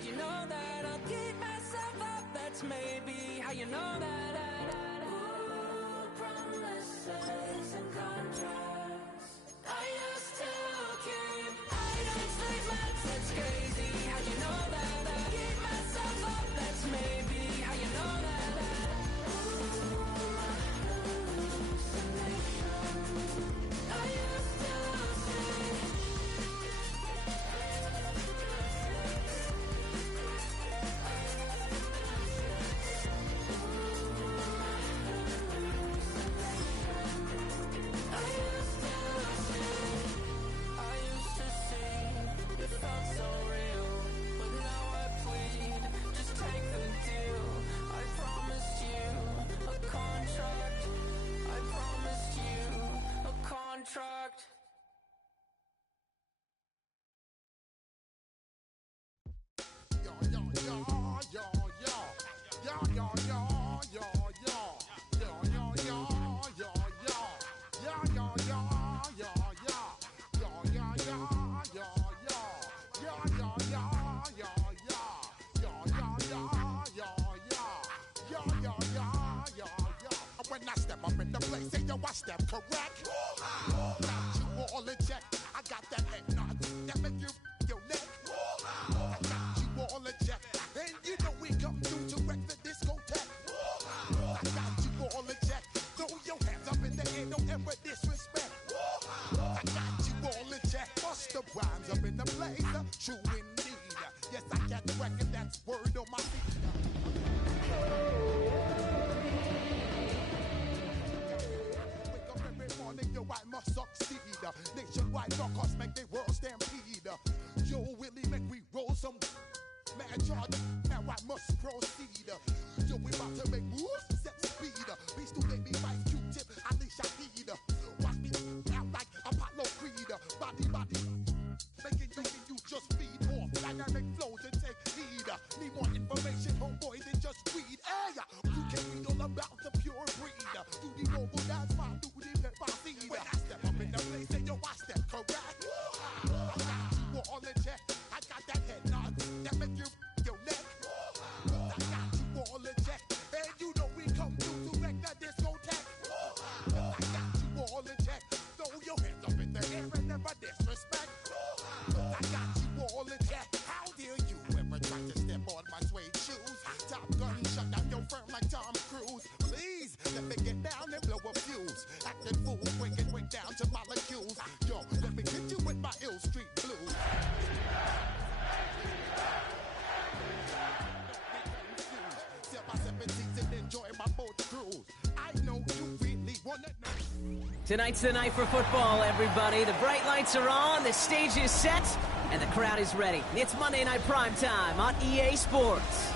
how'd you know that? I'll keep myself up, that's maybe how you know that. Ooh, promises and contracts I used to keep. I don't sleep much, that's crazy. How'd you know that? I'll keep myself up, that's maybe how you know that. When I step up in the place, say yo, I step correct. Got you all in check. I got that head nod that make you your neck. I got you all in check, and you know we come through to wreck the discotheque. I got you all in check. Throw your hands up in the air, don't ever disrespect. I got you all in check. Bust the rhymes up in the place, true indeed. Yes, I got the record, that's word on my feet. Yo, I must succeed. Nationwide knockouts make the world stampede. Yo, Willie, make we roll some mad charge. Now I must proceed. Yo, we about to make moves, set speed. Beast to make me fight Q-tip, unleash I need. Watch me out like Apollo Creed. Body, making you just feed off dynamic flows and take heed. Need more information, homeboy, than just read. Hey, you can read all about the pure breed. Do the noble, that's my duty. When I step up in the place, say yo, I step correct. I got you all in check. I got that head nod that make you your neck. I got you all in check, and you know we come through to wreck the discotheque. I got you all in check. Throw your hands up in the air and never disrespect. I got you all in check. How dare you ever try to step on my suede shoes? Top Gun shut down your firm like Tom Cruise. Please let me get down and blow a fuse. Acting fool, break down to molecules. Yo, let me hit you with my ill street blues. Sell my 17s and enjoy my boat cruise. I know you really wanna know. Tonight's the night for football, everybody. The bright lights are on, the stage is set, and the crowd is ready. It's Monday Night Primetime on EA Sports.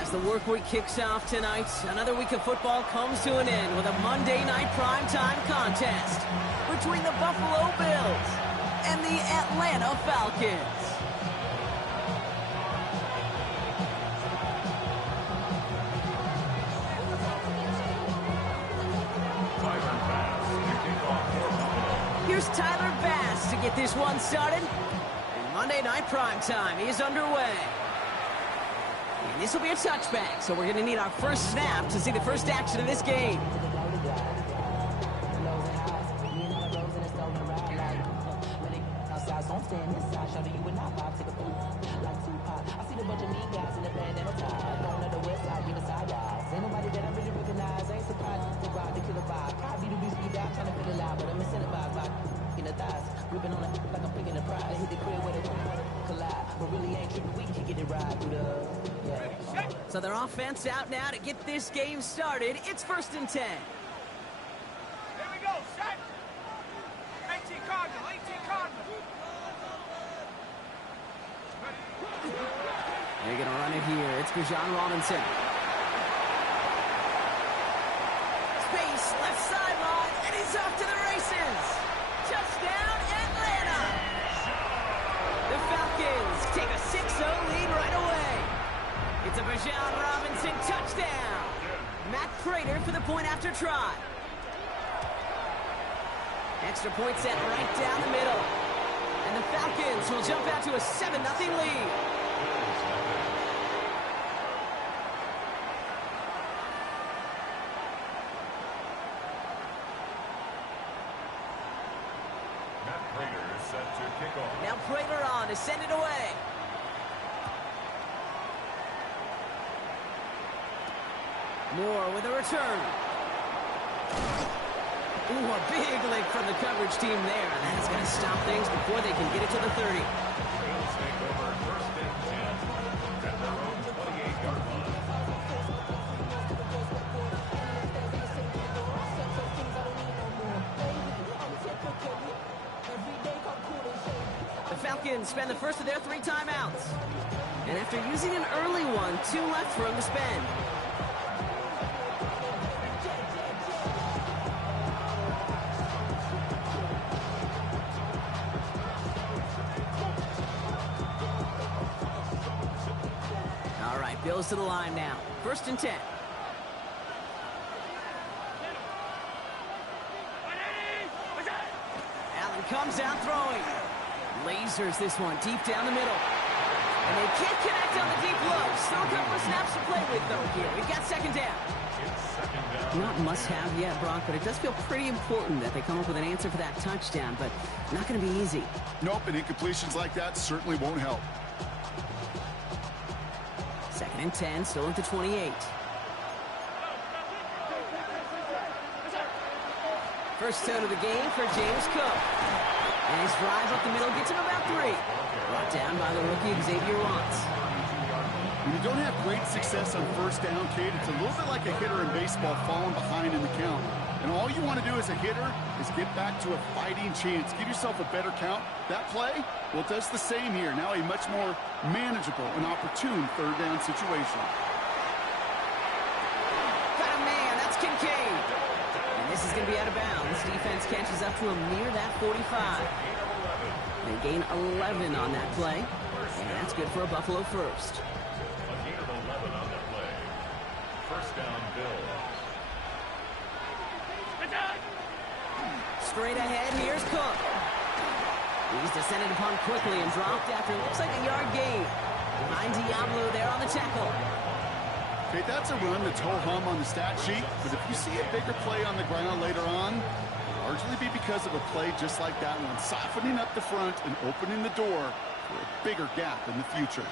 As the work week kicks off tonight, another week of football comes to an end with a Monday Night Primetime contest between the Buffalo Bills and the Atlanta Falcons. Here's Tyler Bass to get this one started. And Monday Night Primetime is underway. And this will be a touchback, so we're going to need our first snap to see the first action of this game. So their offense out now to get this game started. It's 1st and 10. Here we go, set. 18 Cardinal, 18 Cardinal. They're going to run it here. It's Bijan Robinson. Space, left sideline, and he's off to the races. Touchdown, Atlanta. The Falcons take a 6-0 lead right away. It's a Bijan Robinson touchdown. Matt Prater for the point after try. Extra point set right down the middle. And the Falcons will jump out to a 7-0 lead. send it away. Moore with a return. Ooh, a big lick from the coverage team there. And that's going to stop things before they can get it to the 30. Bills take over first and 10 at their own 28-yard line. The Falcons spend the first of their 3 timeouts. And after using an early one, 2 left for him to spend. All right, Bills to the line now. First and 10. Allen comes out throwing. Lasers this one deep down the middle. And they can't connect on the deep low. Still a couple of snaps to play with, though, here. We've got second down. Not must-have yet, Brock, but it does feel pretty important that they come up with an answer for that touchdown, but not going to be easy. Nope, and incompletions like that certainly won't help. Second and 10, still at the 28. First down of the game for James Cook. And his drive up the middle gets him about 3. Brought down by the rookie Xavier Watts. When you don't have great success on first down, Kate, it's a little bit like a hitter in baseball falling behind in the count. And all you want to do as a hitter is get back to a fighting chance. Give yourself a better count. That play, well, it does the same here. Now a much more manageable and opportune third down situation. Got a man, that's Kincaid. And this is going to be out of bounds. Defense catches up to him near that 45. They gain 11 on that play. And that's good for a Buffalo first. A gain of 11 on that play. First down, Bills. Straight ahead, here's Cook. He's descended upon quickly and dropped after it looks like a yard gain. Behind Diablo there on the tackle. Okay, that's a run that's ho-hum on the stat sheet, but if you see a bigger play on the ground later on, it'll largely be because of a play just like that one, softening up the front and opening the door for a bigger gap in the future.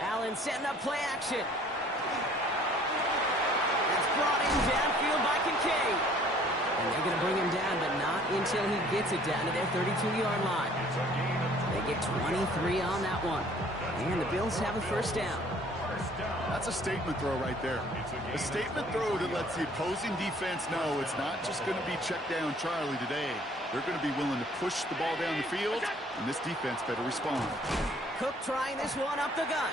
Allen setting up play action. That's brought in downfield by Kincaid. And they're going to bring him down, but not until he gets it down to their 32-yard line. They get 23 on that one. And the Bills have a first down. That's a statement throw right there. A statement throw that lets the opposing defense know it's not just going to be check down Charlie today. They're going to be willing to push the ball down the field, and this defense better respond. Cook trying this one up the gut.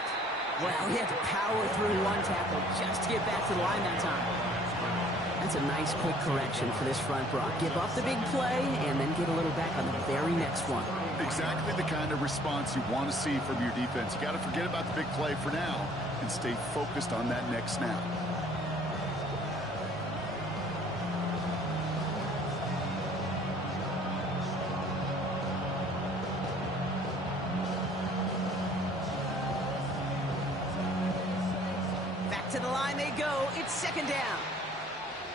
Well, he had to power through one tackle just to get back to the line that time. That's a nice quick correction for this front, Brock. Give up the big play and then get a little back on the very next one. Exactly the kind of response you want to see from your defense. You got to forget about the big play for now and stay focused on that next snap. Back to the line they go. It's second down.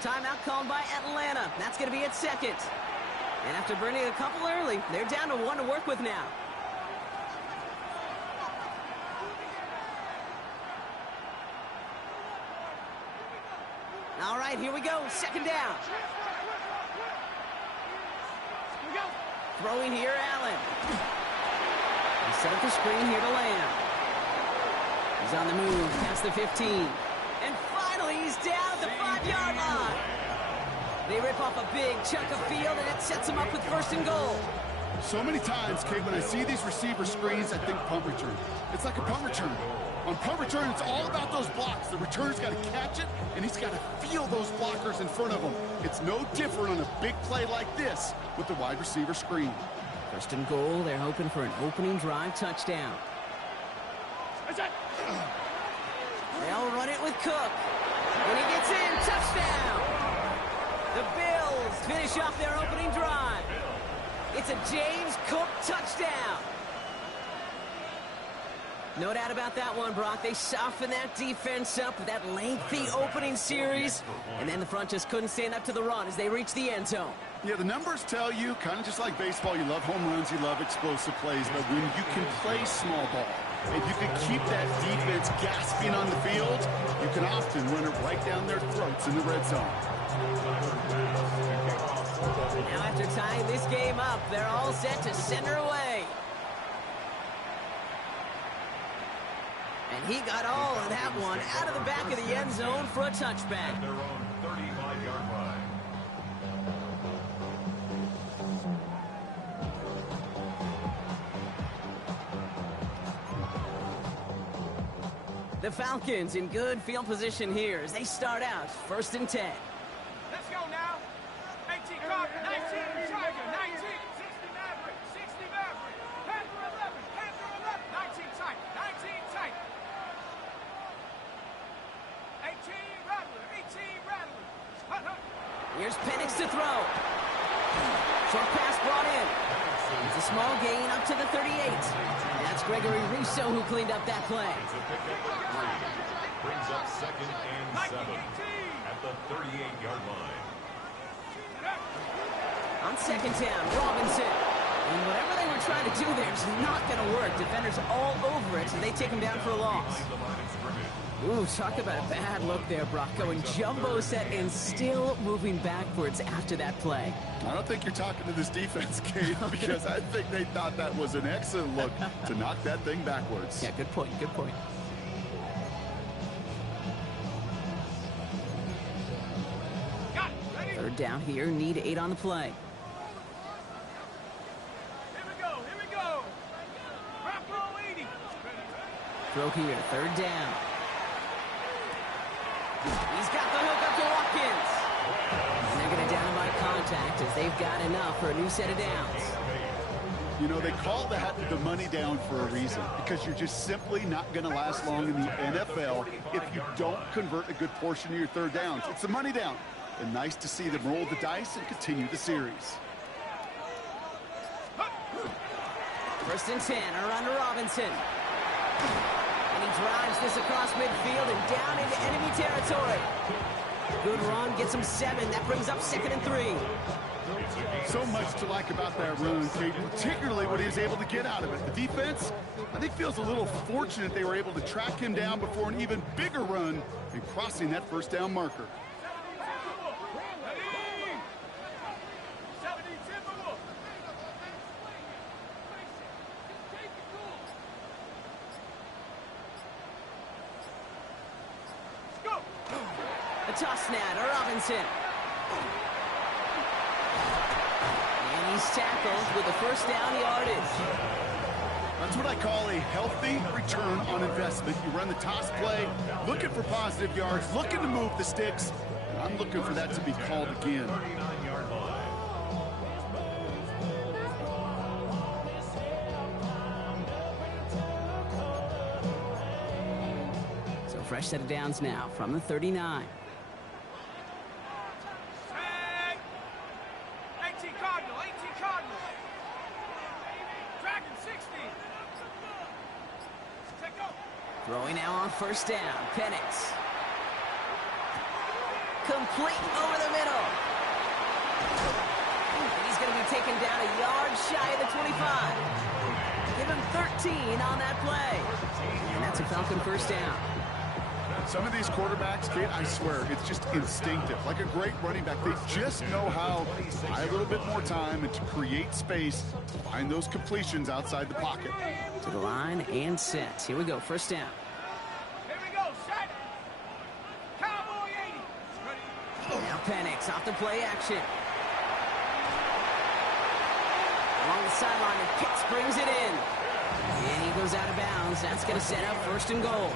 Timeout called by Atlanta. That's going to be at second. And after burning a couple early, they're down to 1 to work with now. All right, here we go. Second down. Throwing here, Allen. He set up the screen here to Lamb. He's on the move past the 15. And finally, he's down at the 5-yard line. They rip off a big chunk of field, and it sets them up with first and goal. So many times, Kate, when I see these receiver screens, I think punt return. It's like a punt return. On punt return, it's all about those blocks. The returner's got to catch it, and he's got to feel those blockers in front of him. It's no different on a big play like this with the wide receiver screen. First and goal, they're hoping for an opening drive touchdown. They'll run it with Cook. When he gets in, touchdown! The Bills finish off their opening drive. It's a James Cook touchdown. No doubt about that one, Brock. They softened that defense up with that lengthy opening series, and then the front just couldn't stand up to the run as they reached the end zone. Yeah, the numbers tell you, kind of just like baseball, you love home runs, you love explosive plays, but when you can play small ball, if you can keep that defense gasping on the field, you can often run it right down their throats in the red zone. Now after tying this game up, they're all set to send her away. And he got all of that one out of the back of the end zone for a touchback. Their own 35-yard line. The Falcons in good field position here as they start out 1st and 10. Let's go now. 18 Carter, 19 Tiger, 19, 60 Maverick, 60 Maverick, Panther 11, Panther 11, 19 tight, 19 tight. 18 Rattler, 18 Rattler. Hut, hut. Here's Penix to throw. Short pass brought in. It's a small gain up to the 38. That's Gregory Rousseau who cleaned up that play. It's a pickup of 3. Brings up 2nd and 7 at the 38-yard line. On 2nd down, Robinson. And whatever they were trying to do there is not going to work. Defenders all over it, so they take him down for a loss. Behind the line of scrimmage. Ooh, talk about a bad look there, Brock. Going jumbo set and still moving backwards after that play. I don't think you're talking to this defense, Kate, because I think they thought that was an excellent look to knock that thing backwards. Yeah, good point, good point. Got it, ready? 3rd down here, need 8 on the play. Here we go, here we go. Bravo 80. Throw here, 3rd down. He's got the hook up to Watkins. And they're going to down him by contact as they've got enough for a new set of downs. You know, they call that the money down for a reason, because you're just simply not going to last long in the NFL if you don't convert a good portion of your 3rd downs. It's the money down. And nice to see them roll the dice and continue the series. 1st and 10, around to Robinson. And he drives this across midfield and down into enemy territory. Good run, gets him 7. That brings up 2nd and 3. So much to like about that run, Kate, particularly what he was able to get out of it. The defense, I think, feels a little fortunate they were able to track him down before an even bigger run and crossing that 1st down marker. A toss now to Robinson. And he's tackled with a 1st down yardage. That's what I call a healthy return on investment. You run the toss play, looking for positive yards, looking to move the sticks, and I'm looking for that to be called again. 39-yard line. So fresh set of downs now from the 39. Tag. 18 Cardinal, 18 Cardinal. Dragon 60. Take go. Throwing now on 1st down. Penix. Complete over the middle. And he's going to be taken down a yard shy of the 25. Give him 13 on that play. And that's a Falcon 1st down. Some of these quarterbacks, Kate, I swear, it's just instinctive. Like a great running back, they just know how to buy a little bit more time and to create space to find those completions outside the pocket. To the line and set. Here we go, 1st down. Here we go, set. Cowboy 80. Ready. Now Penix off the play action. Along the sideline, and Pitts brings it in. And he goes out of bounds. That's going to set up 1st and goal.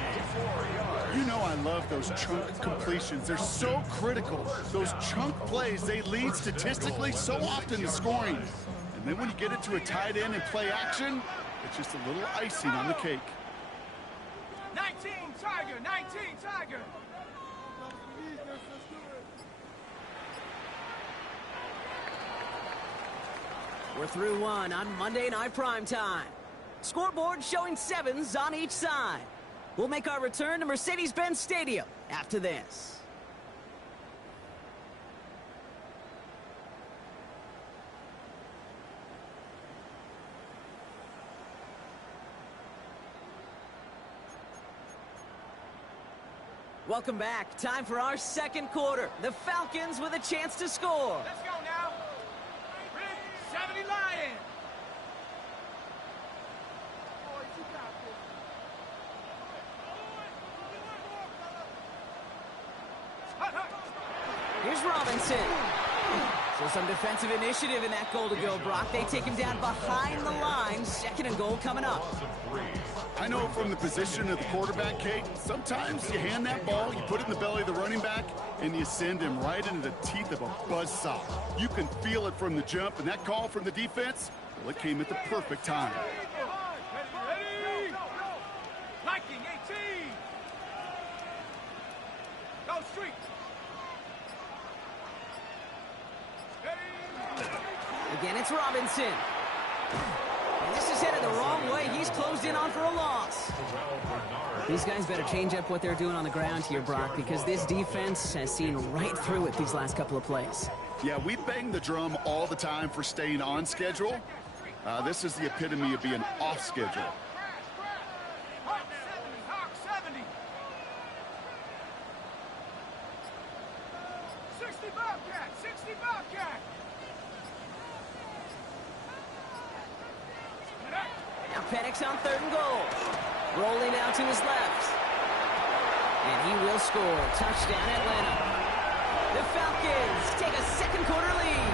You know I love those chunk completions. They're so critical. Those chunk plays, they lead statistically so often to scoring. And then when you get it to a tight end and play action, it's just a little icing on the cake. 19 Tiger, 19 Tiger. We're through one on Monday Night Primetime. Scoreboard showing 7s on each side. We'll make our return to Mercedes-Benz Stadium after this. Welcome back. Time for our second quarter. The Falcons with a chance to score. Let's go now. 70 Lions. Here's Robinson. So some defensive initiative in that goal to go, Brock. They take him down behind the line. Second and goal coming up. I know from the position of the quarterback, Kate, sometimes you hand that ball, you put it in the belly of the running back, and you send him right into the teeth of a buzzsaw. You can feel it from the jump, and that call from the defense, well, it came at the perfect time. Ready? Liking 18. Go street. Again, it's Robinson. And this is headed the wrong way. He's closed in on for a loss. These guys better change up what they're doing on the ground here, Brock, because this defense has seen right through it these last couple of plays. Yeah, we bang the drum all the time for staying on schedule. This is the epitome of being off schedule. Hawk 70. 60 Bobcat. 60 Bobcat. Now Penix on third and goal. Rolling out to his left. And he will score. Touchdown, Atlanta. The Falcons take a second quarter lead.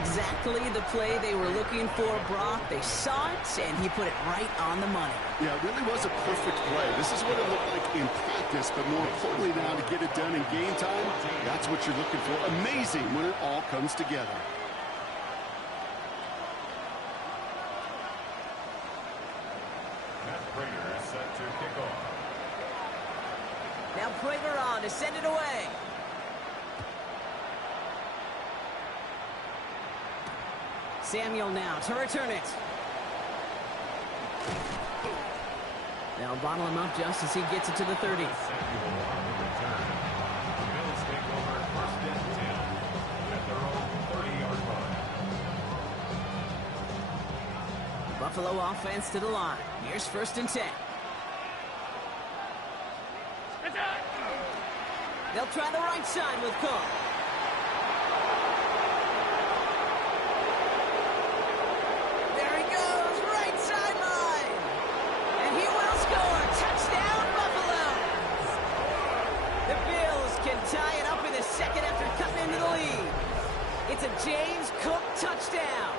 Exactly the play they were looking for, Brock. They saw it, and he put it right on the money. Yeah, it really was a perfect play. This is what it looked like in practice, but more importantly now to get it done in game time, that's what you're looking for. Amazing when it all comes together. Prater is set to kick off. Now Prater on to send it away. Samuel now to return it. They'll bottle him up just as he gets it to the 30. Samuel on the return. The Bills take over first and 10 at their own 30-yard line. Buffalo offense to the line. Here's first and 10. They'll try the right side with Cook. There he goes, right sideline. And he will score. Touchdown, Buffalo. The Bills can tie it up in the second after cutting into the lead. It's a James Cook touchdown.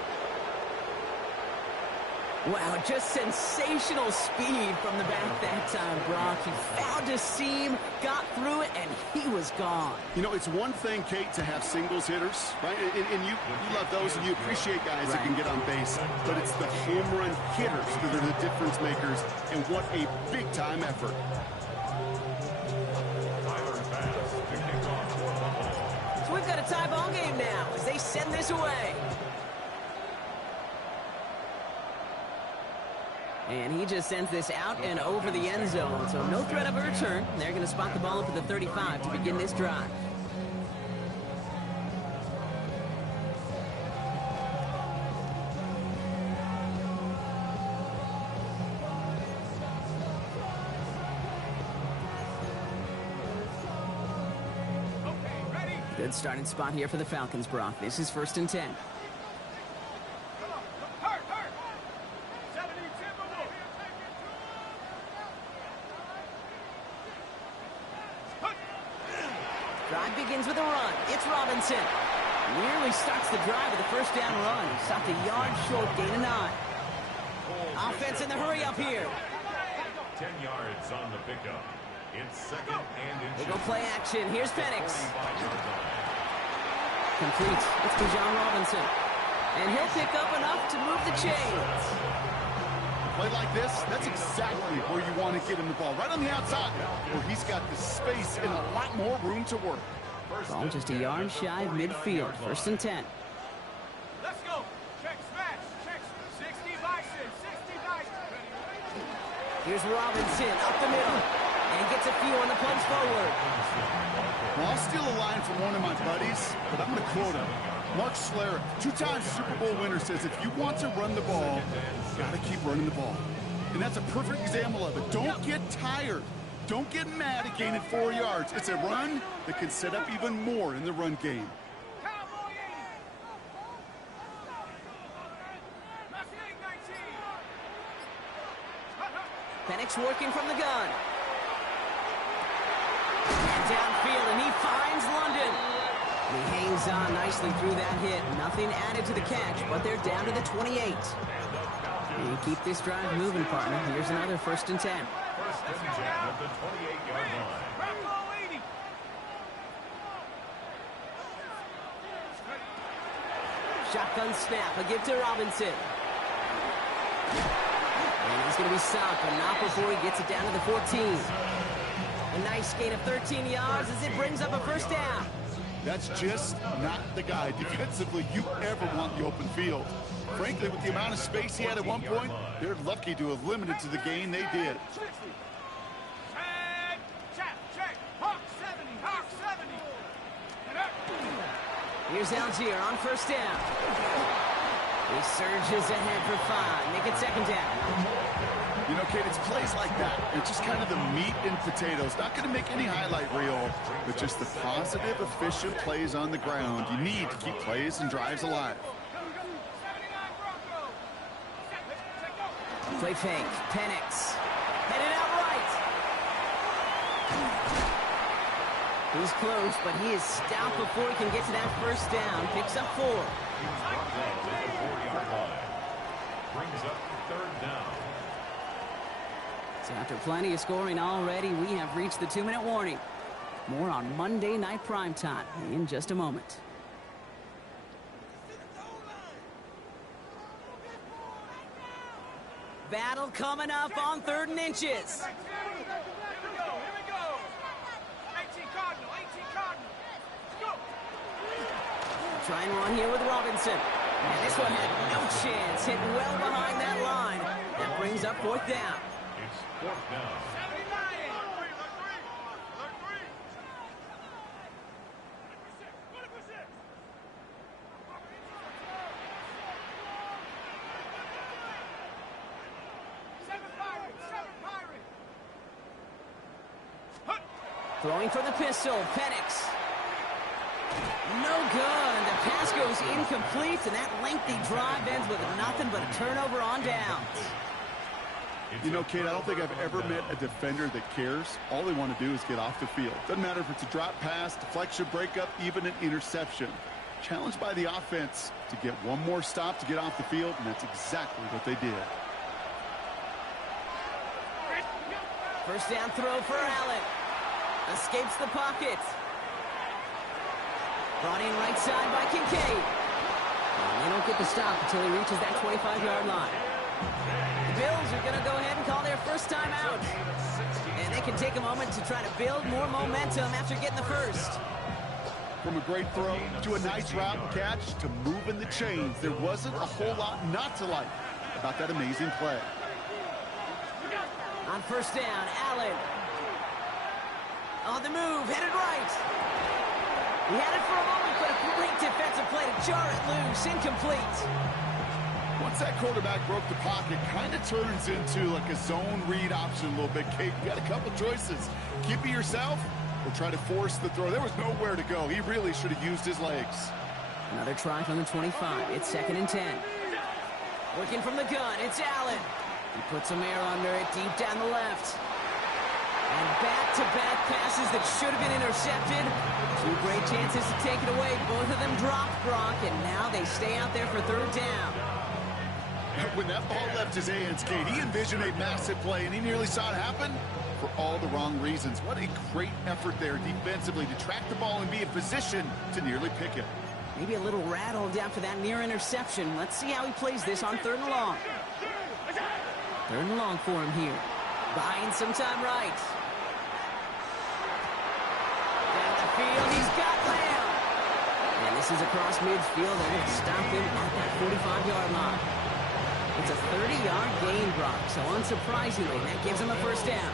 Wow, just sensational speed from the back that time, Brock. He found a seam, got through it, and he was gone. You know, it's one thing, Kate, to have singles hitters, right? And you love those, and you appreciate guys that can get on base. But it's the home run hitters that are the difference makers, and what a big-time effort. So we've got a tie ball game now as they send this away. And he just sends this out and over the end zone. So no threat of a return. They're going to spot the ball up at the 35 to begin this drive. Good starting spot here for the Falcons, Brock. This is first and 10. Drive begins with a run. It's Robinson. Nearly starts the drive with a first down run. He stopped a yard short, gain of 9. Offense in the hurry up here. 10 yards on the pickup. It's second and They inches. go play action. Here's Penix. Complete. It's Bijan Robinson. And he'll pick up enough to move the chains. Play like this, that's exactly where you want to get him the ball. Right on the outside, where he's got the space and a lot more room to work. Ball just a yard shy of midfield. First and 10. Let's go. Check smash. Check 60 bison. 60 bison. Here's Robinson up the middle. And gets a few on the punch forward. Well, I'll steal a line from one of my buddies, but I'm going to quote him. Mark Schlereth, 2-time Super Bowl winner, says if you want to run the ball, you got to keep running the ball. And that's a perfect example of it. Don't get tired. Don't get mad at gaining 4 yards. It's a run that can set up even more in the run game. Penix working from the gun. And downfield, and he finds London. He hangs on nicely through that hit. Nothing added to the catch, but they're down to the 28. You keep this drive moving, partner. Here's another 1st and 10. 1st and 10 at the 28-yard line. Shotgun snap, a give to Robinson. And he's going to be stopped, but not before he gets it down to the 14. A nice gain of 13 yards as it brings up a 1st down. That's just not the guy defensively you ever want the open field. Frankly, with the amount of space he had at one point, they're lucky to have limited to the gain they did. Here's Algier on 1st down. He surges ahead for 5. Make it 2nd down. You know, Kate, it's plays like that. It's just kind of the meat and potatoes. Not going to make any highlight reel, but just the positive, efficient plays on the ground. You need to keep plays and drives alive. Play fake. Penix. Headed out right. He's close, but he is stopped before he can get to that 1st down. Picks up 4. He was brought down to the 4-yard line. Brings up 3rd down. So after plenty of scoring already, we have reached the 2-minute warning. More on Monday Night Primetime in just a moment. Battle coming up on 3rd and inches. Here we go. 18 Cardinal, 18 Cardinal. Go. Try and run here with Robinson. And this one had no chance. Hit well behind that line. That brings up 4th down. It's 4th down. 79. Throwing for the pistol, Penix. No good. The pass goes incomplete, and that lengthy drive ends with nothing but a turnover on downs. You know, Kate, I don't think I've ever met a defender that cares. All they want to do is get off the field. Doesn't matter if it's a drop pass, deflection, breakup, even an interception. Challenged by the offense to get one more stop to get off the field, and that's exactly what they did. 1st down throw for Allen. Escapes the pocket. Brought in right side by Kincaid. And they don't get the stop until he reaches that 25-yard line. The Bills are going to go ahead and call their 1st time out. And they can take a moment to try to build more momentum after getting the 1st. From a great throw to a nice route and catch to moving the chains, there wasn't a whole lot not to like about that amazing play. On 1st down, Allen. On the move, headed right. He had it for a moment, but a great defensive play to jar it loose, incomplete. Once that quarterback broke the pocket, kind of turns into like a zone read option a little bit, Kate. You got a couple choices. Keep it yourself or try to force the throw. There was nowhere to go. He really should have used his legs. Another try from the 25. It's 2nd and 10. Working from the gun, it's Allen. He puts some air under it, deep down the left. And back-to-back passes that should have been intercepted. 2 great chances to take it away. Both of them dropped, Brock, and now they stay out there for 3rd down. When that ball left his hands, Kate, he envisioned a massive play, and he nearly saw it happen for all the wrong reasons. What a great effort there defensively to track the ball and be in position to nearly pick it. Maybe a little rattled after that near interception. Let's see how he plays this on 3rd and long. 3rd and long for him here. Buying some time right. Down the field, he's got Lamb. And this is across midfield. They're going to stop him at that 45-yard line. It's a 30-yard gain, Brock, so unsurprisingly, that gives him a 1st down.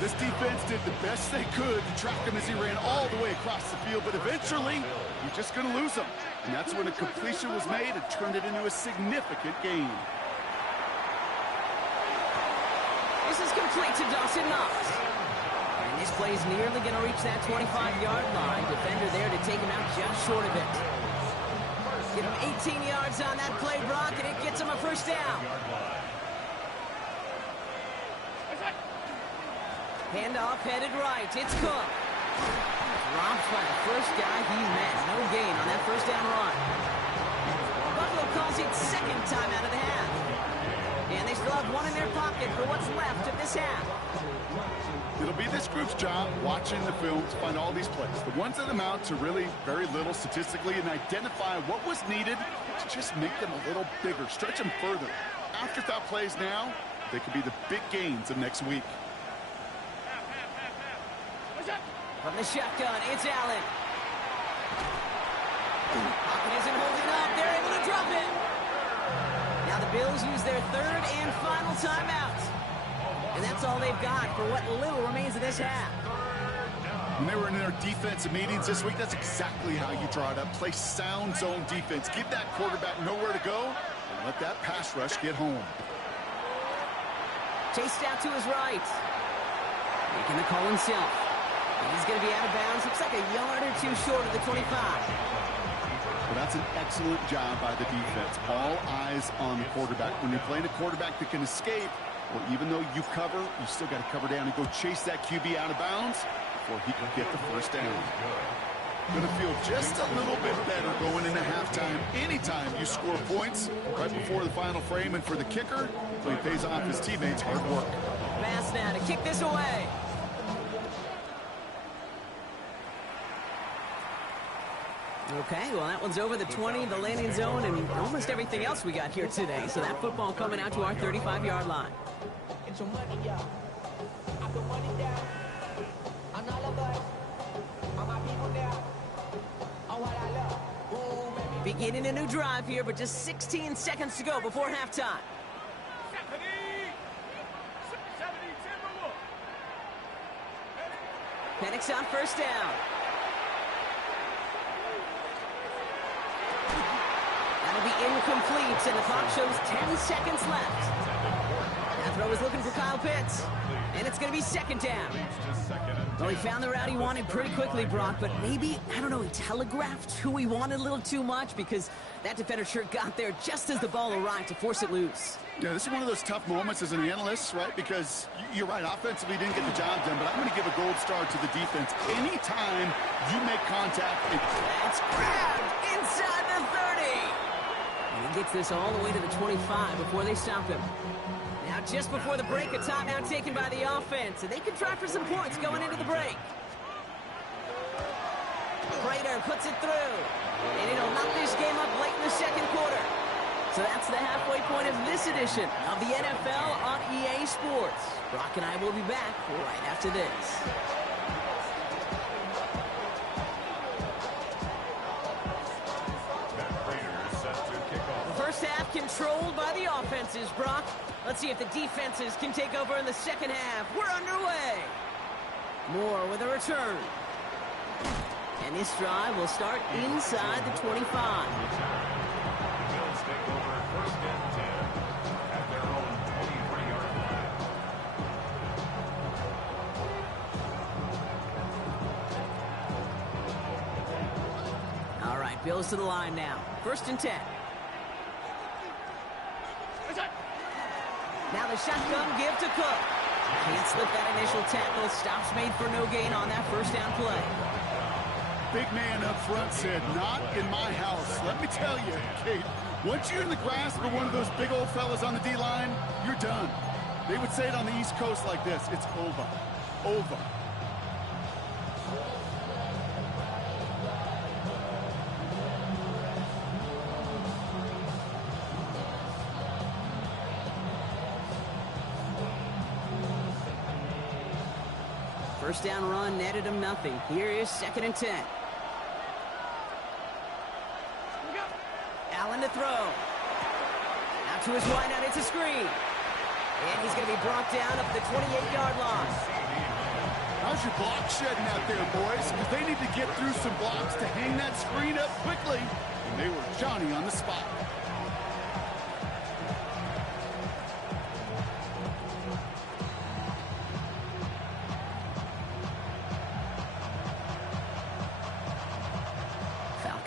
This defense did the best they could to track him as he ran all the way across the field, but eventually, you're just going to lose him. And that's when a completion was made and turned it into a significant gain. This is complete to Dawson Knox. And this play is nearly going to reach that 25-yard line. Defender there to take him out just short of it. Get him 18 yards on that play, Brock, and it gets him a first down. Handoff headed right. It's Cook. Dropped by the first guy he met. No gain on that first down run. Buffalo calls it second time out of the half. And they still have one in their pocket for what's left of this half. It'll be this group's job watching the film to find all these plays. The ones that amount to really very little statistically and identify what was needed to just make them a little bigger, stretch them further. Afterthought plays now, they could be the big gains of next week. From the shotgun, it's Allen. Pocket isn't holding up. They're able to drop it. Now the Bills use their third and final timeout. And that's all they've got for what little remains of this half. When they were in their defensive meetings this week, that's exactly how you draw it up. Play sound zone defense. Give that quarterback nowhere to go and let that pass rush get home. Chased out to his right. Making the call himself. He's going to be out of bounds. Looks like a yard or two short of the 25. Well, that's an excellent job by the defense. All eyes on the quarterback. When you're playing a quarterback that can escape, well, even though you cover, you still got to cover down and go chase that QB out of bounds before he can get the first down. Going to feel just a little bit better going into halftime. Anytime you score points right before the final frame, and for the kicker, so he pays off his teammates' hard work. Pass now to kick this away. Okay, well, that one's over the 20, the landing zone, and almost everything else we got here today. So that football coming out to our 35-yard line. Beginning a new drive here, but just 16 seconds to go before halftime. Penix on first down. That'll be incomplete, and the clock shows 10 seconds left. That throw is looking for Kyle Pitts, and it's going to be second down. Well, he found the route he wanted pretty quickly, Brock, but maybe, I don't know, he telegraphed who he wanted a little too much, because that defender sure got there just as the ball arrived to force it loose. Yeah, this is one of those tough moments as an analyst, right? Because you're right, offensively didn't get the job done, but I'm going to give a gold star to the defense. Anytime you make contact, it's grabbed inside the 30. And he gets this all the way to the 25 before they stop him. Now, just before the break, a timeout taken by the offense, and they can try for some points going into the break. Prater puts it through, and it'll knock this game up late in the second quarter. So that's the halfway point of this edition of the NFL on EA Sports. Brock and I will be back right after this. The first half controlled by the offenses, Brock. Let's see if the defenses can take over in the second half. We're underway. Moore with a return. And this drive will start inside the 25. Bills take over first and 10 at their own 23-yard line. All right, Bills to the line now. First and 10. Now the shotgun give to Cook. Can't slip that initial tackle. Stops made for no gain on that first down play. big man up front said, "Not in my house." Let me tell you, Kate, once you're in the grasp of one of those big old fellas on the D-line, you're done. They would say it on the East Coast like this: it's over. Over. First down run netted him nothing. Here is 2nd and 10. Allen to throw. Out to his wideout, it's a screen. And he's going to be brought down up the 28-yard line. How's your block shedding out there, boys? Because they need to get through some blocks to hang that screen up quickly. And they were Johnny on the spot.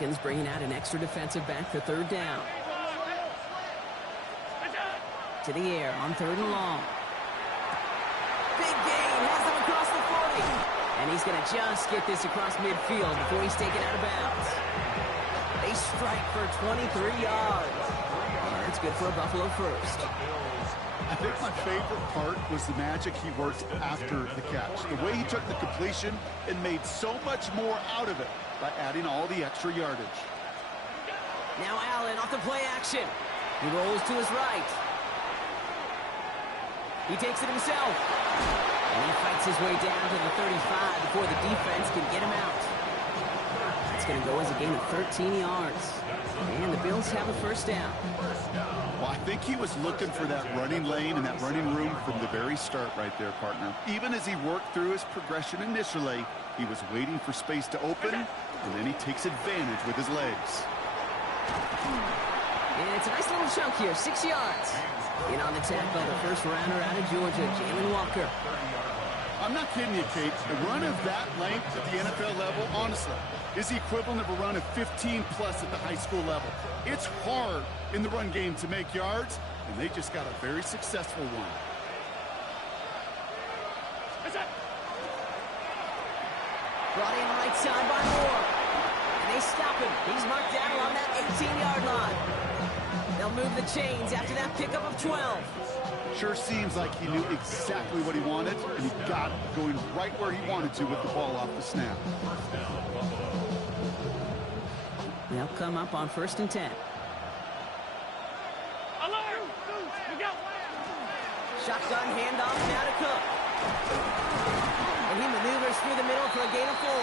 Falcons bringing out an extra defensive back for third down. To the air on third and long. Big gain, has them across the 40. And he's going to just get this across midfield before he's taken out of bounds. They strike for 23 yards. And that's good for a Buffalo first. I think my favorite part was the magic he worked after the catch. The way he took the completion and made so much more out of it by adding all the extra yardage. Now Allen off the play action. He rolls to his right. He takes it himself. And he fights his way down to the 35 before the defense can get him out. It's going to go as a gain of 13 yards. And the Bills have a first down. Well, I think he was looking for that running lane and that running room from the very start right there, partner. Even as he worked through his progression initially, he was waiting for space to open, and then he takes advantage with his legs. And it's a nice little chunk here, 6 yards. In on the tackle, the first rounder out of Georgia, Jalen Walker. I'm not kidding you, Kate. A run of that length at the NFL level, honestly, is the equivalent of a run of 15-plus at the high school level. It's hard in the run game to make yards, and they just got a very successful one. Brought in right side by Moore. And they stop him. He's marked down along that 18-yard line. They'll move the chains after that pickup of 12. Sure seems like he knew exactly what he wanted, and he got it going right where he wanted to with the ball off the snap. They'll come up on 1st and 10. Shotgun handoff now to Cook. And he maneuvers through the middle for a gain of 4.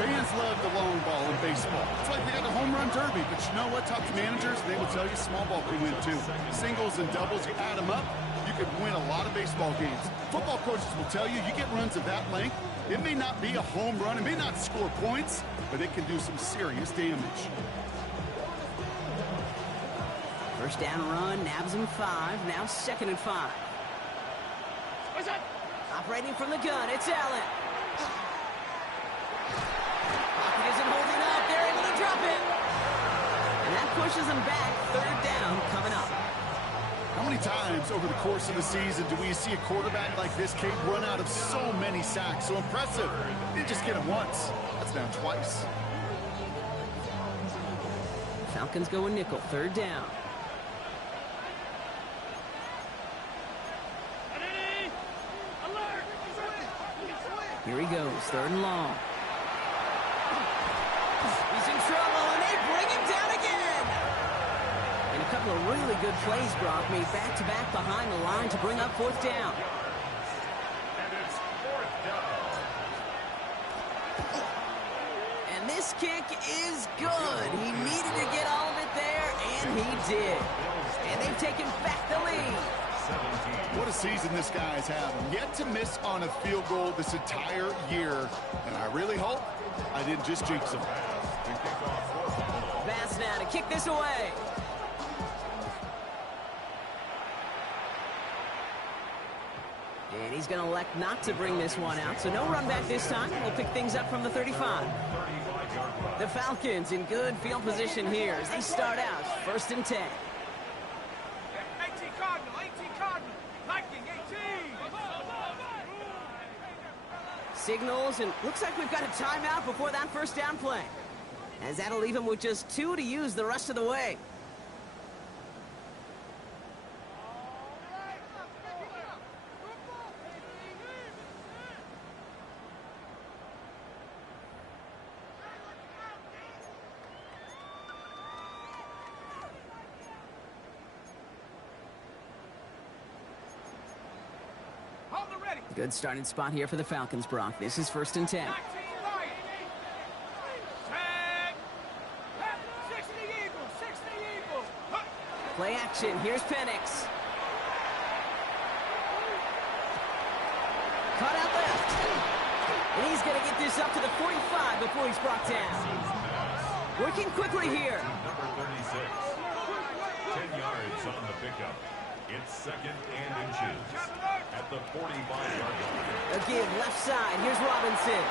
Fans love the long ball in baseball. It's like they got the home run derby, but you know what? Talk to managers, they will tell you small ball can win too. Singles and doubles, you add them up, you could win a lot of baseball games. Football coaches will tell you, you get runs of that length, it may not be a home run, it may not score points, but it can do some serious damage. First down run, nabs him 5, now 2nd and 5. Operating from the gun, it's Allen. Pocket isn't holding up, they're able to drop it. And that pushes them back, 3rd down coming up. How many times over the course of the season do we see a quarterback like this, Kate, run out of so many sacks? So impressive. They just get it once. That's now twice. Falcons go a nickel, 3rd down. Here he goes, 3rd and long. He's in trouble, and they bring him down again. And a couple of really good plays, Brock, made back-to-back behind the line to bring up 4th down. And it's 4th down. And this kick is good. He needed to get all of it there, and he did. And they've taken back the lead. What a season this guy is having. Yet to miss on a field goal this entire year. And I really hope I didn't just jinx him. Bass now to kick this away. And he's going to elect not to bring this one out. So no run back this time. We'll pick things up from the 35. The Falcons in good field position here as they start out 1st and 10. 18 Cardinal, 18 Cardinal, Viking 18. Signals, and looks like we've got a timeout before that 1st down play. As that'll leave him with just 2 to use the rest of the way. Good starting spot here for the Falcons, Brock. This is 1st and 10. 19 Lions. Set. 60 Eagles, 60 Eagles. Play action. Here's Penix. Cut out left. And he's going to get this up to the 45 before he's brought down. Working quickly here. Number 36. 10 yards on the pickup. It's 2nd and inches at the 45-yard line. A give left side. Here's Robinson.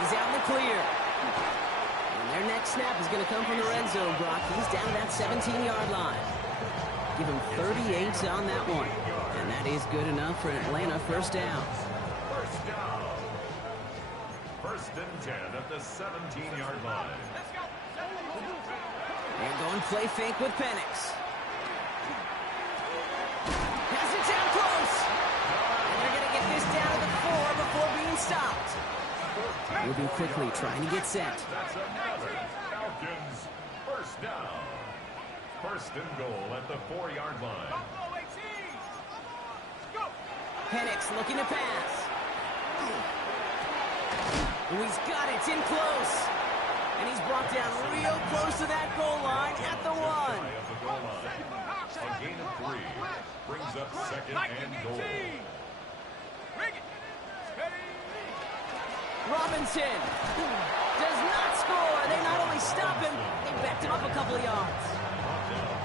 He's out in the clear. And their next snap is going to come from the red zone, Brock. He's down to that 17-yard line. Give him 38 on that one. And that is good enough for Atlanta first down. First down. First and 10 at the 17-yard line. They're going play fake with Penix. Pass it down close. And they're going to get this down to the 4 before being stopped. Moving quickly, trying to get set. That's another Falcons first down. First and goal at the 4-yard line. Penix looking to pass. Oh, he's got it. It's in close. And he's brought down real close to that goal line at the 1. A gain of 3 brings up second and goal. Robinson does not score. They not only stop him, they backed him up a couple of yards.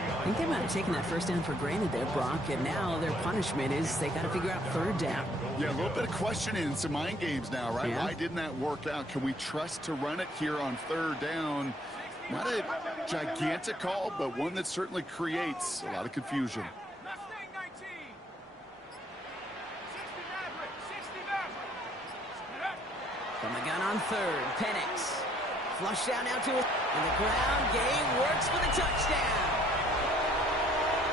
I think they might have taken that first down for granted there, Brock, and now their punishment is they got to figure out third down. Yeah, a little bit of questioning in some mind games now, right? Yeah. Why didn't that work out? Can we trust to run it here on third down? Not a gigantic call, but one that certainly creates a lot of confusion. From the gun on third, Penix. Flush down now to it. And the ground game works for the touchdown.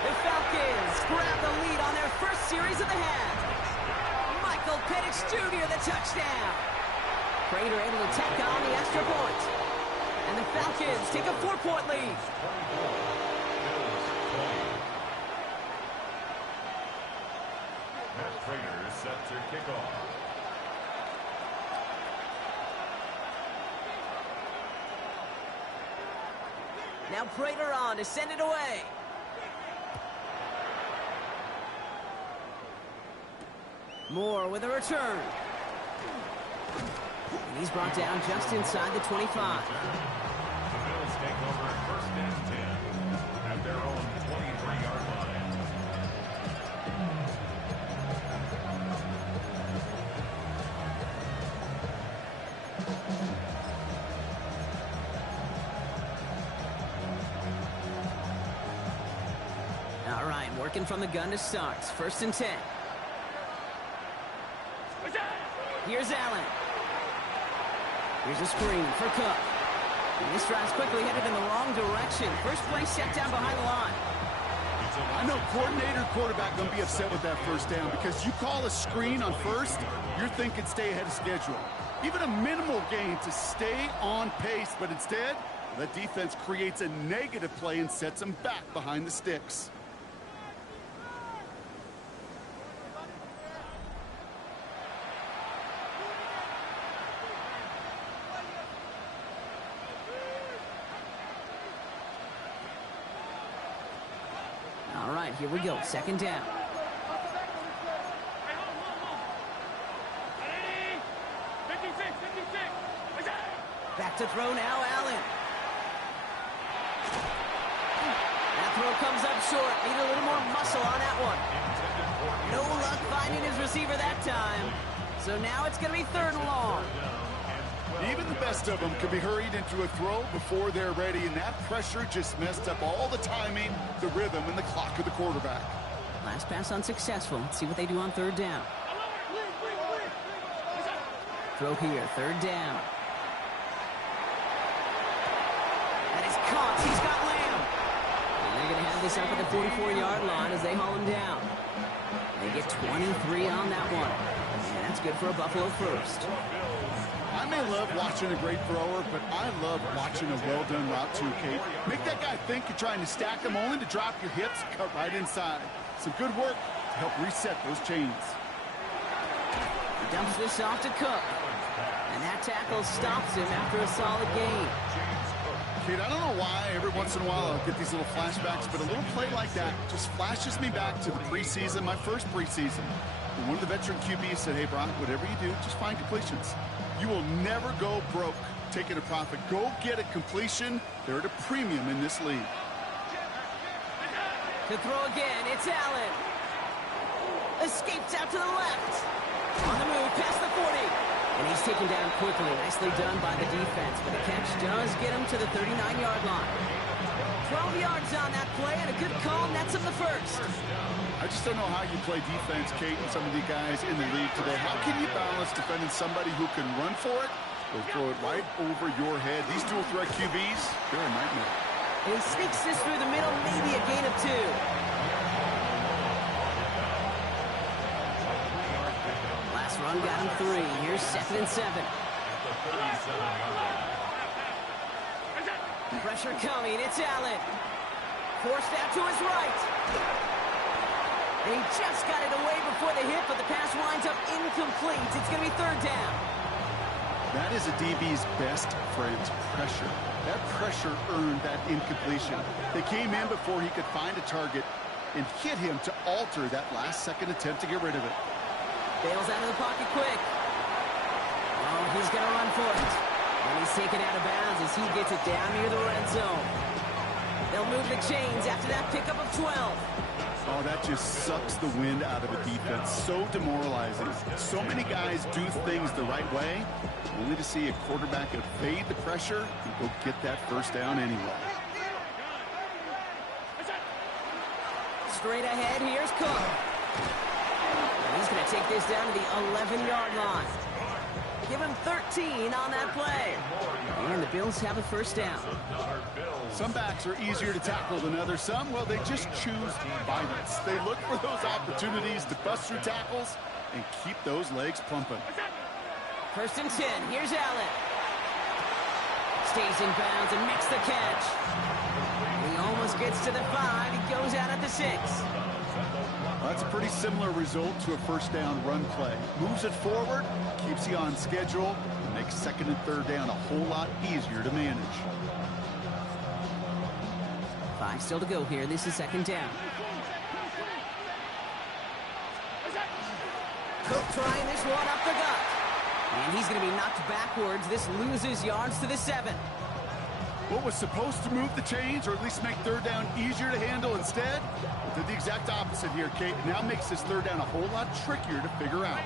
The Falcons grab the lead on their first series of the half. Michael Penix Jr. the touchdown. Prater able to tack on the extra point. And the Falcons take a 4-point lead. Matt Prater set to kick off. Now Prater on to send it away. Moore with a return. And he's brought down just inside the 25. The Bills take over first and 10 at their own 23-yard line. All right, working from the gun to start. First and 10. Here's Allen. Here's a screen for Cook. And this drive's quickly headed in the wrong direction. First play set down behind the line. I know coordinator, quarterback going to be upset with that first down because you call a screen on first, you're thinking stay ahead of schedule. Even a minimal gain to stay on pace, but instead, that defense creates a negative play and sets them back behind the sticks. All right, here we go. Second down. Back to throw now, Allen. That throw comes up short. Need a little more muscle on that one. No luck finding his receiver that time. So now it's going to be third and long. Even the best of them could be hurried into a throw before they're ready, and that pressure just messed up all the timing, the rhythm, and the clock of the quarterback. Last pass unsuccessful. Let's see what they do on third down. Throw here, third down. That is caught. He's got Lamb. And they're going to have this up at the 44-yard line as they haul him down. They get 23 on that one. And that's good for a Buffalo first. I may love watching a great thrower, but I love watching a well-done route too, Kate. Make that guy think you're trying to stack him only to drop your hips, cut right inside. Some good work to help reset those chains. He dumps this off to Cook. And that tackle stops him after a solid gain. Kate, I don't know why every once in a while I'll get these little flashbacks, but a little play like that just flashes me back to the preseason, my first preseason. And one of the veteran QBs said, hey, Brock, whatever you do, just find completions. You will never go broke taking a profit. Go get a completion. They're at a premium in this league. To throw again, it's Allen. Escapes out to the left. On the move, past the 40. And he's taken down quickly. Nicely done by the defense. But the catch does get him to the 39-yard line. 12 yards on that play, and a good call nets him the first. I just don't know how you play defense, Kate, and some of the guys in the league today. How can you balance defending somebody who can run for it or throw it right over your head? These dual threat QBs, they're a nightmare. And he sneaks this through the middle, maybe a gain of 2. Last run got him 3. Here's 2nd and 7. Pressure coming. It's Allen. Forced out to his right. And he just got it away before the hit, but the pass winds up incomplete. It's going to be 3rd down. That is a DB's best friend's pressure. That pressure earned that incompletion. They came in before he could find a target and hit him to alter that last-second attempt to get rid of it. Bails out of the pocket quick. Oh, he's going to run for it. And he's taken out of bounds as he gets it down near the red zone. They'll move the chains after that pickup of 12. Oh, that just sucks the wind out of a defense. So demoralizing. So many guys do things the right way, only to see a quarterback evade the pressure and go get that first down anyway. Straight ahead, here's Cook. And he's going to take this down to the 11-yard line. Give him 13 on that play. And the Bills have a first down. Some backs are easier to tackle than others. Some, well, they just choose violence. They look for those opportunities to bust through tackles and keep those legs pumping. 1st and 10. Here's Allen. Stays in bounds and makes the catch. He almost gets to the 5. He goes out at the 6. Well, that's a pretty similar result to a first down run play. Moves it forward, keeps you on schedule, and makes 2nd and 3rd down a whole lot easier to manage. 5 still to go here. This is 2nd down. Cook trying this one up the gut. And he's going to be knocked backwards. This loses yards to the 7. What was supposed to move the chains, or at least make 3rd down easier to handle instead, did the exact opposite here, Kate. Now makes this 3rd down a whole lot trickier to figure out.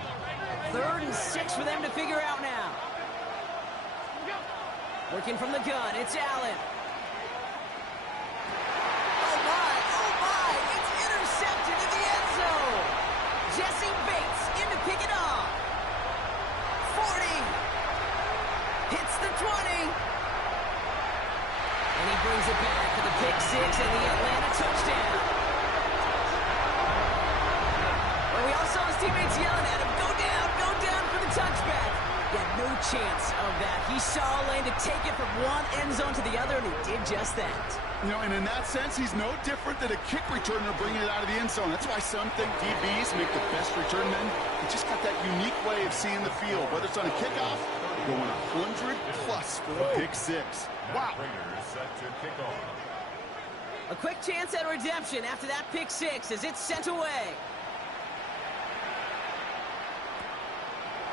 3rd and 6 for them to figure out now. Working from the gun, it's Allen. Oh my, it's intercepted in the end zone. Jesse Bates in to pick it off. 40. Hits the 20. And he brings it back for the pick 6 and the Atlanta touchdown. Well, we all saw his teammates yelling at him, go down for the touchback. He had no chance of that. He saw a lane to take it from one end zone to the other, and he did just that. You know, and in that sense, he's no different than a kick returner bringing it out of the end zone. That's why some think DBs make the best return men. They just got that unique way of seeing the field, whether it's on a kickoff, going 100+ for a pick 6. Wow. A quick chance at redemption after that pick 6 as it's sent away.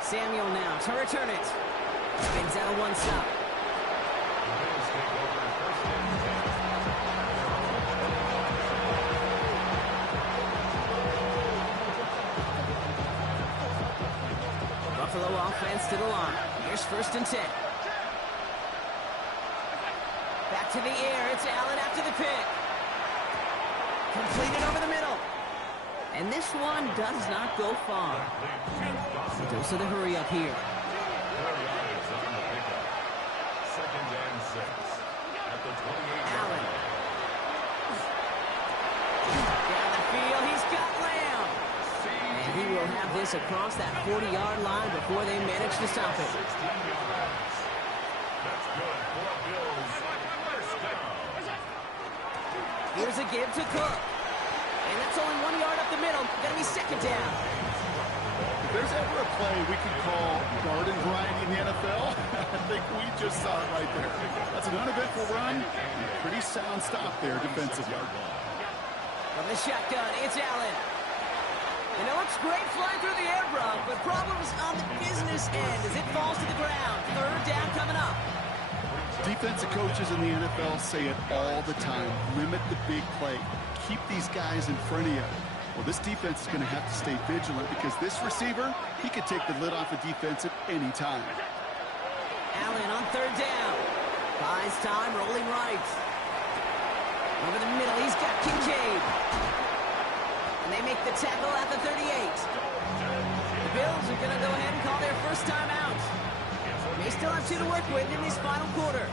Samuel now to return it. Spins out of one stop. Buffalo offense to the line. Here's 1st and 10. Back to the air. It's Allen after the pick. Completed over the middle. And this one does not go far. Dose of the hurry up here. 2nd and 6 at the 28. Allen. Down the field. He's got Lamb. And he will have this across that 40-yard line before they manage to stop it. 16 yards. That's good for Bills. First down. Here's a give to Cook. And that's only 1 yard up the middle. Gonna be 2nd down. If there's ever a play we can call garden variety in the NFL, I think we just saw it right there. That's an uneventful run. Pretty sound stop there defensively. From the shotgun, it's Allen. And it looks great flying through the air, Brock, but problems on the business end as it falls to the ground. 3rd down coming up. Defensive coaches in the NFL say it all the time. Limit the big play. Keep these guys in front of you. Well, this defense is going to have to stay vigilant because this receiver, he could take the lid off a defense at any time. Allen on third down. Buys time, rolling right. Over the middle, he's got Kincaid. And they make the tackle at the 38. The Bills are going to go ahead and call their first time out. They still have 2 to work with in this final quarter.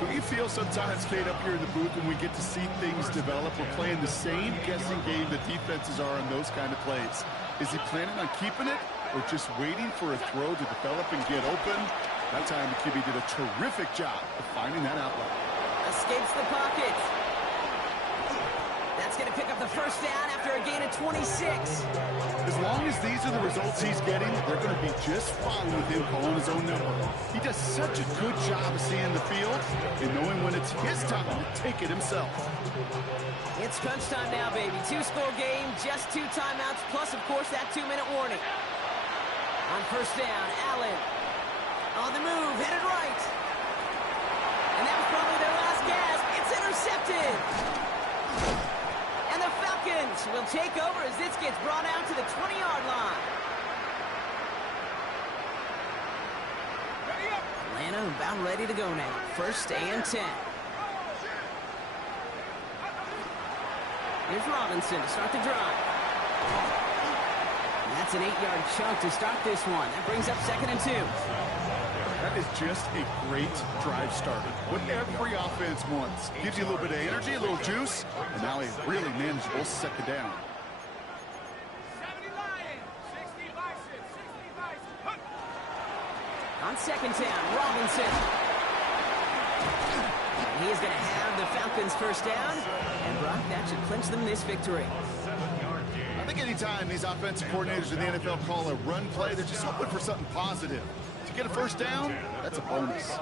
Do you feel sometimes, Kate, up here in the booth when we get to see things develop, we're playing the same guessing game that defenses are on those kind of plays? Is he planning on keeping it or just waiting for a throw to develop and get open? That time the QB did a terrific job of finding that outlet. Escapes the pocket. That's going to pick up the first down after a gain of 26. As long as these are the results he's getting, they're going to be just fine with him calling his own number. He does such a good job of seeing the field and knowing when it's his time to take it himself. It's crunch time now, baby. 2-score game, just 2 timeouts, plus, of course, that 2-minute warning. On first down, Allen. On the move, headed right. And that was probably their last gasp. It's intercepted. And the Falcons will take over as this gets brought out to the 20-yard line. Atlanta about ready to go now. First and 10. Here's Robinson to start the drive. And that's an 8-yard chunk to start this one. That brings up 2nd and 2. That is just a great drive starter. What every offense wants. Gives you a little bit of energy, a little juice, and now a really manageable 2nd down. 70 Lions, 60 Bison, 60 Bison. On 2nd down, Robinson. And he is going to have the Falcons first down. And Brock, that should clinch them this victory. I think anytime these offensive coordinators in the NFL call a run play, they're just hoping for something positive. To get a first down, that's a bonus.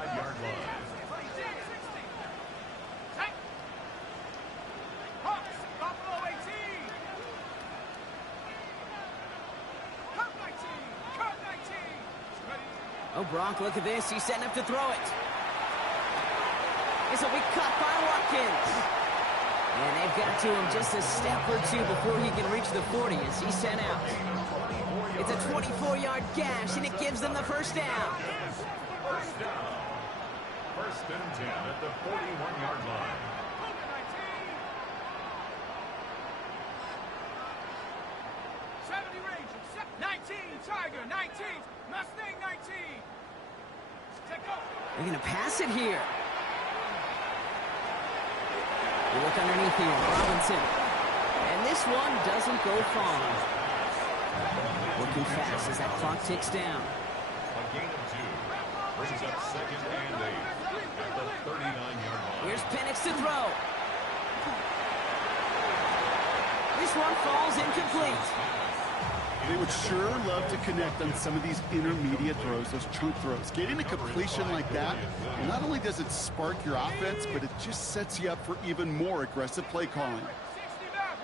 Oh, Brock, look at this. He's setting up to throw it. This will be caught by Watkins. And they've got to him just a step or 2 before he can reach the 40 as he's sent out. It's a 24-yard gash, and it gives them the first down. First and 10 at the 41-yard line. 70 Rangers, 19 Tiger, 19 Mustang, 19. They're going to pass it here. You look underneath here, Robinson. And this one doesn't go far. Working fast as that clock ticks down. A gain of 2 brings up 2nd and 8 at the 39-yard line. Here's Penix to throw. This one falls incomplete. They would sure love to connect on some of these intermediate throws, those chunk throws. Getting a completion like that, not only does it spark your offense, but it just sets you up for even more aggressive play calling. 60 Maverick.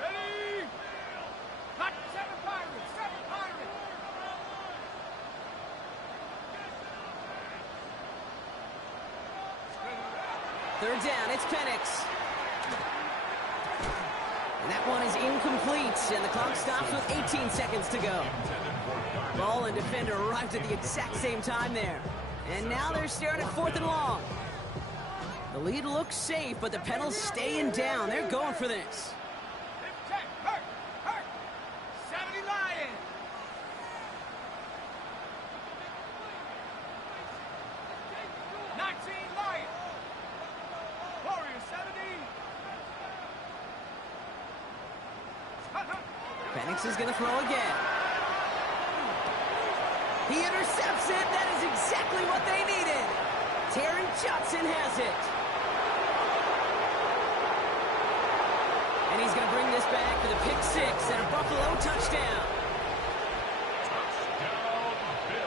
Ready. Hot 7 Pirates, 7 Pirates. Third down, it's Penix. And that one is incomplete, and the clock stops with 18 seconds to go. Ball and defender arrived at the exact same time there. And now they're staring at 4th and long. The lead looks safe, but the Penals staying down. They're going for this. 70 Lions. Penix is going to throw again. He intercepts it. That is exactly what they needed. Taron Johnson has it. And he's going to bring this back for the pick 6 and a Buffalo touchdown.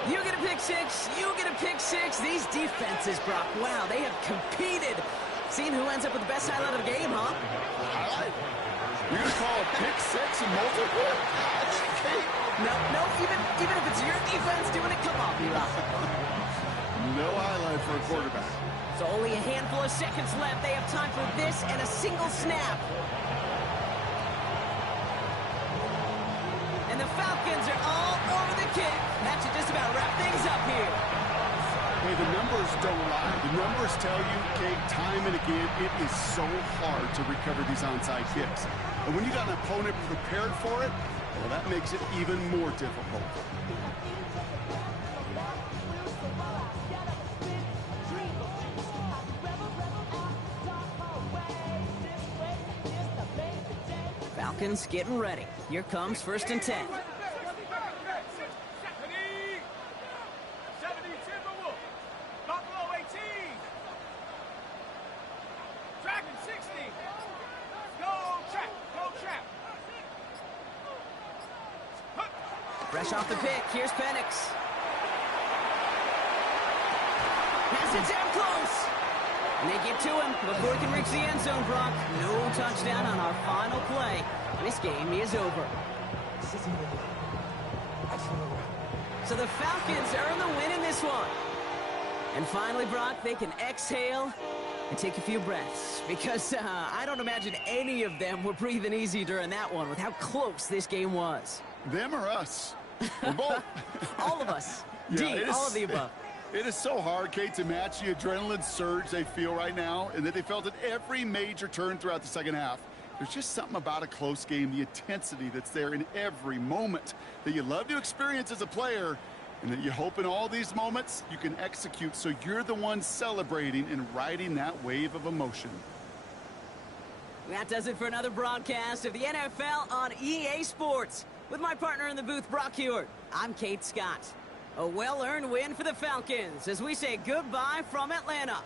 You get a pick 6. You get a pick 6. These defenses, Brock, wow, they have competed. Seeing who ends up with the best highlight of the game, huh? Highlight? You're going to call a pick 6 and multiple? No, even if it's your defense doing it, come on, B-Rock. No highlight for a quarterback. So only a handful of seconds left. They have time for this and a single snap. Falcons are all over the kick. That should just about wrap things up here. Hey, the numbers don't lie. The numbers tell you, Kate, time and again, it is so hard to recover these onside kicks. And when you got an opponent prepared for it, well, that makes it even more difficult. Falcons getting ready. Here comes 1st and 10. 70 Timberwolves. Buffalo 18. Dragon 60. Go trap. Go trap. Fresh off the pick, here's Penix. Has it down close. And they get to him before he can reach the end zone, Brock. No touchdown on our final play. This game is over. So the Falcons earn the win in this one. And finally, Brock, they can exhale and take a few breaths. Because I don't imagine any of them were breathing easy during that one with how close this game was. Them or us? We're both. All of us. Yeah, D, all of the above. It is so hard, Kate, to match the adrenaline surge they feel right now and that they felt at every major turn throughout the second half. There's just something about a close game, the intensity that's there in every moment that you love to experience as a player and that you hope in all these moments you can execute so you're the one celebrating and riding that wave of emotion. That does it for another broadcast of the NFL on EA Sports. With my partner in the booth, Brock Hewitt, I'm Kate Scott. A well-earned win for the Falcons as we say goodbye from Atlanta.